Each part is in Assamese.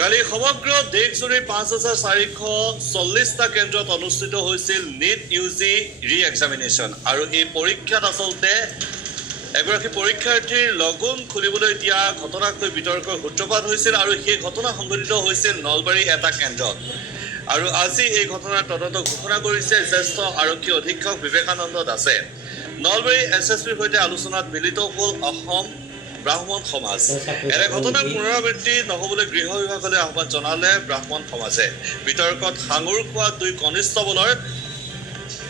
কালি সমগ্ৰ দেশজুৰি ৫,৪৪০টা কেন্দ্ৰত অনুষ্ঠিত হৈছিল নিট ইউজি ৰি এক্সামিনেশ্যন আৰু এই পৰীক্ষাত আচলতে এগৰাকী পৰীক্ষাৰ্থীৰ লগন খুলিবলৈ দিয়া ঘটনাক লৈ বিতৰ্কৰ সূত্ৰপাত হৈছিল আৰু সেই ঘটনা সংঘটিত হৈছিল নলবাৰী এটা কেন্দ্ৰত আৰু আজি এই ঘটনাৰ তদন্ত ঘোষণা কৰিছে জ্যেষ্ঠ আৰক্ষী অধীক্ষক বিবেকানন্দ দাসে নলবাৰী এছএছপিৰ সৈতে আলোচনাত মিলিত হ'ল অসম ব্ৰাহ্মণ সমাজ এনে ঘটনাৰ পুনৰাবৃত্তি নহবলৈ গৃহ বিভাগলৈ আহ্বান জনালে ব্ৰাহ্মণ সমাজে বিতৰ্কত সাঙুৰ খোৱা দুই কনিষ্টবলৰ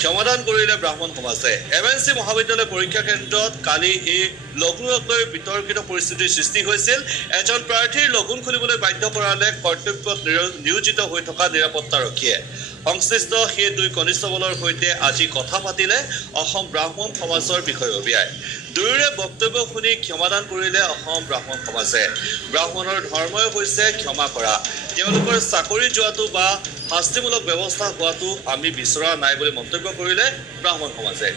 ক্ষমাদান কৰিলে ব্ৰাহ্মণ সমাজে এমএনচি মহাবিদ্যালয় পৰীক্ষা কেন্দ্ৰত কালি এই লঘুণক লৈ বিতৰ্কিত পৰিস্থিতিৰ সৃষ্টি হৈছিল এজন প্ৰাৰ্থীৰ লঘুণ খুলিবলৈ বাধ্য কৰালে কৰ্তব্যত নিয়োজিত হৈ থকা নিৰাপত্তাৰক্ষীয়ে সংশ্লিষ্ট সেই দুই কনিষ্টবলৰ সৈতে আজি কথা পাতিলে অসম ব্ৰাহ্মণ সমাজৰ বিষয়ববীয়াই দুয়োৰে বক্তব্য শুনি ক্ষমাদান কৰিলে অসম ব্ৰাহ্মণ সমাজে ব্ৰাহ্মণৰ ধৰ্মই হৈছে ক্ষমা কৰা তেওঁলোকৰ চাকৰি যোৱাটো বা শাস্তিমূলক ব্যৱস্থা হোৱাটো আমি বিচৰা নাই বুলি মন্তব্য কৰিলে ব্ৰাহ্মণ সমাজে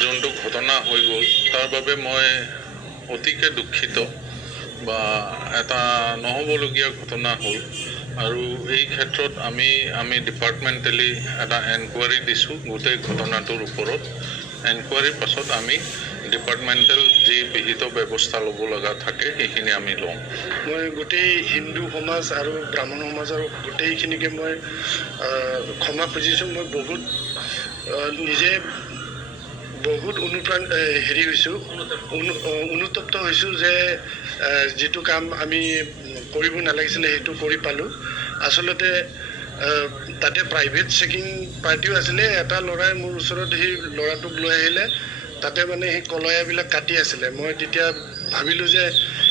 যোনটো ঘটনা হৈ গ'ল তাৰ বাবে মই অতিকে দুখিত বা এটা নহ'বলগীয়া ঘটনা হ'ল আৰু এই ক্ষেত্ৰত আমি ডিপাৰ্টমেণ্টেলি এটা এনকুৱাৰী দিছোঁ গোটেই ঘটনাটোৰ ওপৰত এনকুৱাৰীৰ পাছত আমি ডিপাৰ্টমেণ্টেল যি বিহিত ব্যৱস্থা ল'ব লগা থাকে সেইখিনি আমি লওঁ মই গোটেই হিন্দু সমাজ আৰু ব্ৰাহ্মণ সমাজৰ গোটেইখিনিকে মই ক্ষমা খুজিছোঁ মই বহুত নিজে বহুত অনুতপ্ত হৈছোঁ যে যিটো কাম আমি কৰিব নালাগিছিলে সেইটো কৰি পালোঁ আচলতে তাতে প্ৰাইভেট চেকিং পাৰ্টিও আছিলে এটা ল'ৰাই মোৰ ওচৰত সেই ল'ৰাটোক লৈ আহিলে তাতে মানে সেই কলয়াবিলাক কাটি আছিলে মই তেতিয়া ভাবিলোঁ যে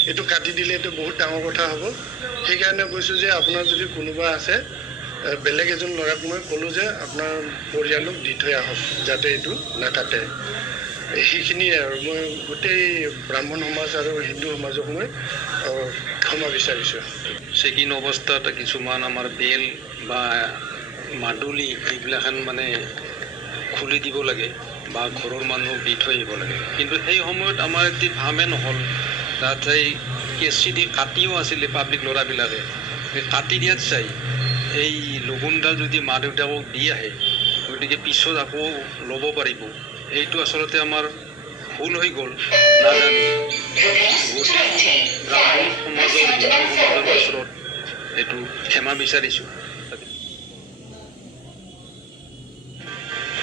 এইটো কাটি দিলে এইটো বহুত ডাঙৰ কথা হ'ব সেইকাৰণে কৈছোঁ যে আপোনাৰ যদি কোনোবা আছে বেলেগ এজন ল'ৰাক মই ক'লোঁ যে আপোনাৰ পৰিয়ালক দি থৈ আহক যাতে এইটো নাকাটে সেইখিনিয়ে আৰু মই গোটেই ব্ৰাহ্মণ সমাজ আৰু হিন্দু সমাজক মই ক্ষমা বিচাৰিছোঁ চেকিং অৱস্থাত কিছুমান আমাৰ বেল বা মাদুলি এইবিলাখন মানে খুলি দিব লাগে বা ঘৰৰ মানুহক দি থৈ আহিব লাগে কিন্তু সেই সময়ত আমাৰ এটি ভামে নহ'ল তাত সেই কেঁচি দি কাটিও আছিলে পাব্লিক ল'ৰাবিলাকে কাটি দিয়াত চাই এই লগুণডাল যদি মা দেউতাকক দি আহে গতিকে পিছত আকৌ ল'ব পাৰিব এইটো আচলতে আমাৰ ভুল হৈ গ'ল নাজানি গোটেই ব্ৰাহ্মণ সমাজৰ ওচৰত এইটো ক্ষমা বিচাৰিছোঁ